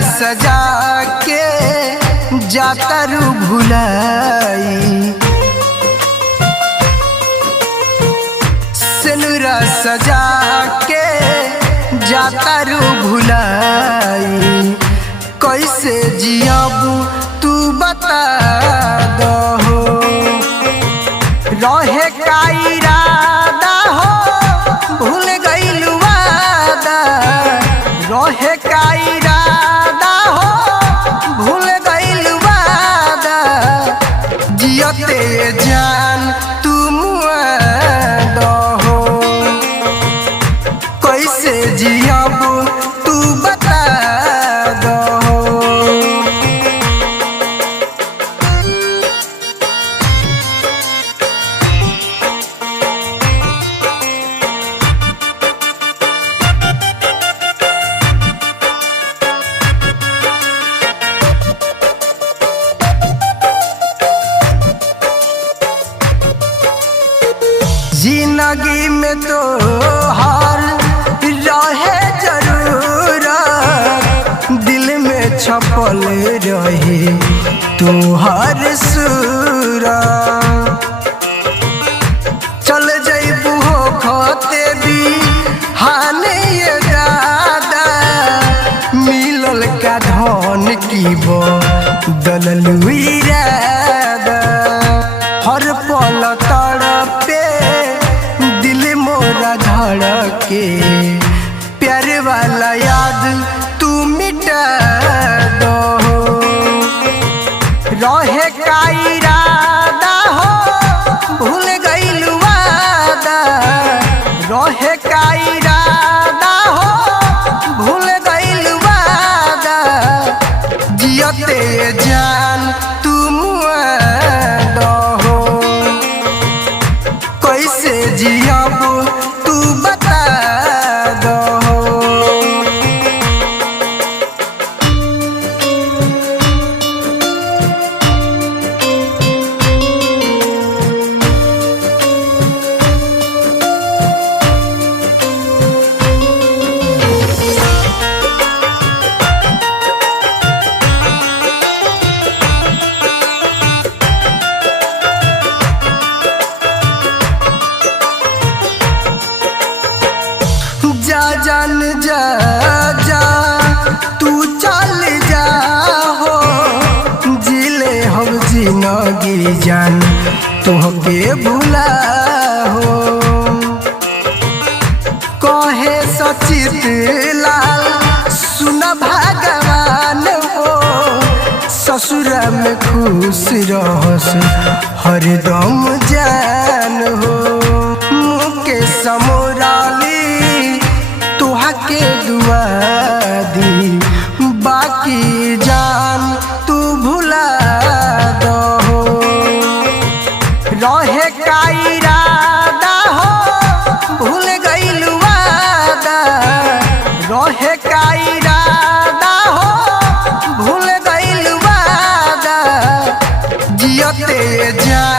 सजा के जाता रू भुलाई, सिनुरा सजा के जाता रू भुलाई। कैसे जियाबू तू बता दहो, रहे का इरादा हो भूल गइलू वादा, रहे का इरादा हो भूल गइलू वादा। जियते जान तू मुआ दहो, कैसे जियाबू तू बता दहो। जिंदगी में तो हर रहे जरूरत, दिल में छपल रहे तू हर सूरत। चल जइबू हो खोते भी हाने ये दादा, मिलल का धन की बो दललू इरादा। हर पल तड़पे दिल मोरा धड़के, प्यार वाला याद तू मिटा दो। रहे का इरादा हो भूल गइलू वादा, रहे का इरादा हो भूल गइलू वादा। जियते जान तू मुआ दहो, कैसे जियाबू तू बता दहो। जा जान जा जा तू चल जा हो, जिले हम जिंदगी जान तुहके भुला हो। कहे सचित लाल सुन भगवान हो, ससुरा में खुश रहस हरदम जान हो। मुके समोराली के दुआ दी, बाकी जान तू भुला दहो। रहे का इरादा हो भूल गइलू वादा, रहे का इरादा हो भूल गइलू वादा। जियते जान